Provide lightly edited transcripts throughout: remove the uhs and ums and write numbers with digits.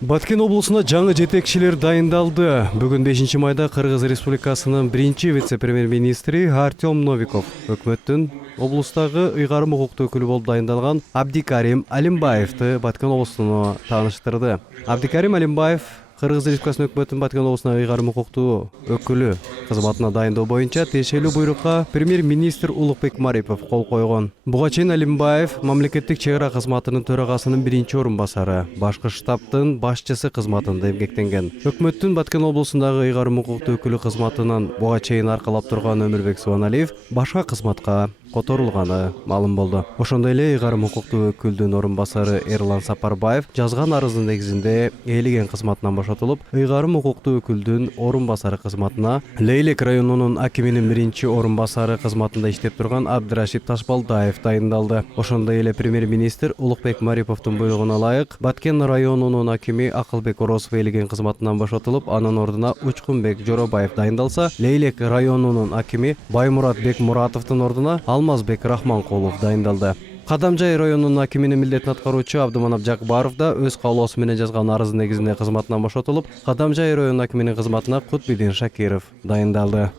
Баткен облусуна жаңы жетекчилер дайындалды. Бүгүн 5 майда Кыргыз Республикасынын биринчи вице-премьер-министри Артем Новиков өкмөттүн облустагы ыйгарым укуктуу өкүлү болуп дайындалган Абдикарим Алимбаевди Баткен облусуна тааныштырды. Абдикарим Алимбаев Кыргыз Республикасынын өкмөттүн Баткен облусуна ыйгарым укуктуу өкүлү кызматына дайындоо боюнча тиешелүү буйрукка премьер-министр Улукбек Марипов кол койгон. Буга чейин Алимбаев мамлекеттик чек ара кызматынын төрагасынын биринчи орун басары, башкы штабтын башчысы кызматында эмгектенген. Өкмөттүн Баткен облусундагы ыйгарым укуктуу өкүлү кызматынан буга чейин аркалап турган Өмүрбек Субаналиев башка кызматка которулганы маалым болду. Ошондой эле ыйгарым укуктуу өкүлдүн орун басары Эрлан Сапарбаев жазган арыздын негизинде ээлеген кызматынан бошотулуп, ыйгарым укуктуу өкүлдүн орун басары кызматына Лейлек районунун акиминин биринчи орун басары кызматында иштеп турган Абдырашид Ташбалдаев дайындалды. Ошондой эле премьер-министр Улукбек Мариповдун буйругуна ылайык Баткен районунун акими Акылбек Оросов ээлеген кызматынан бошотулуп, анын ордуна Учкунбек Жоробаев дайындалса, Лейлек районунун акими Баймурат Бекмуратовдун ордуна Алмазбек Рахманкулов дайындалды. Кадамжай районунун акиминин милдетин аткаруучу Абдыманап Жакбаров да өз каалоосу менен жазган арыздын негизинде кызматынан бошотулуп, Кадамжай районунун акиминин кызматына Кутбидин Шакиров дайындалды.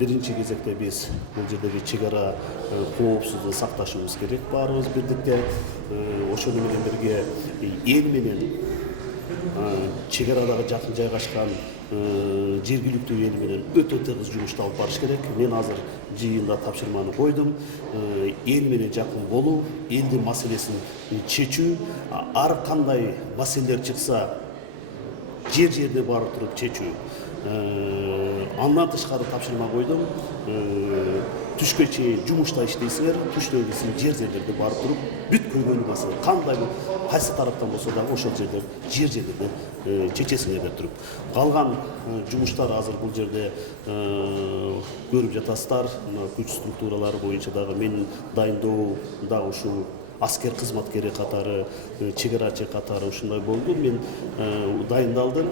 Биринчи кезекте биз бул жердеги чек ара коопсуздугун сакташыбыз керек баарыбыз бирдикте. Ошону менен бирге эл менен чек арадагы жакын жайгашкан жергиликтүү эл менен өтө тыгыз жумушту алып барыш керек. Мен азыр жыйында тапшырманы койдум. Эл менен жакын болуу, элдин маселесин чечүү, ар кандай маселелер чыкса жерде барып туруп чечүү. Андан тышкары тапшырма койдум. Түшкө чейин жумушта иштейсиңер, түштөн кийин жерлерде барып туруп, бүт көйгөйлүү маселе кандай кайсы тараптан болсо дагы ошол жерлерде чечесиңер деп туруп. Калган жумуштар азыр бул жерде көрүп жатасыздар. Күч структуралары боюнча дагы менин дайындоо дагы ушул аскер кызматкери катары, чек арачы катары ушундай болду. Мен дайындалдым.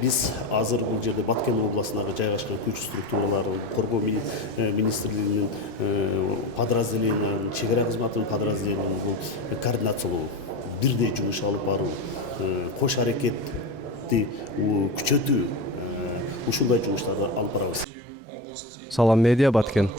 Биз азыр бул жерде Баткен областындагы жайгашкан күч структураларын коргоо министрлигинин подразделениянын, чек ара кызматынын подразделениянын бул координациялоо, бирдей жумуш алып баруу, кош аракетти күчөтүү, ушундай жумуштарды алып барабыз. Салам медиа, Баткен.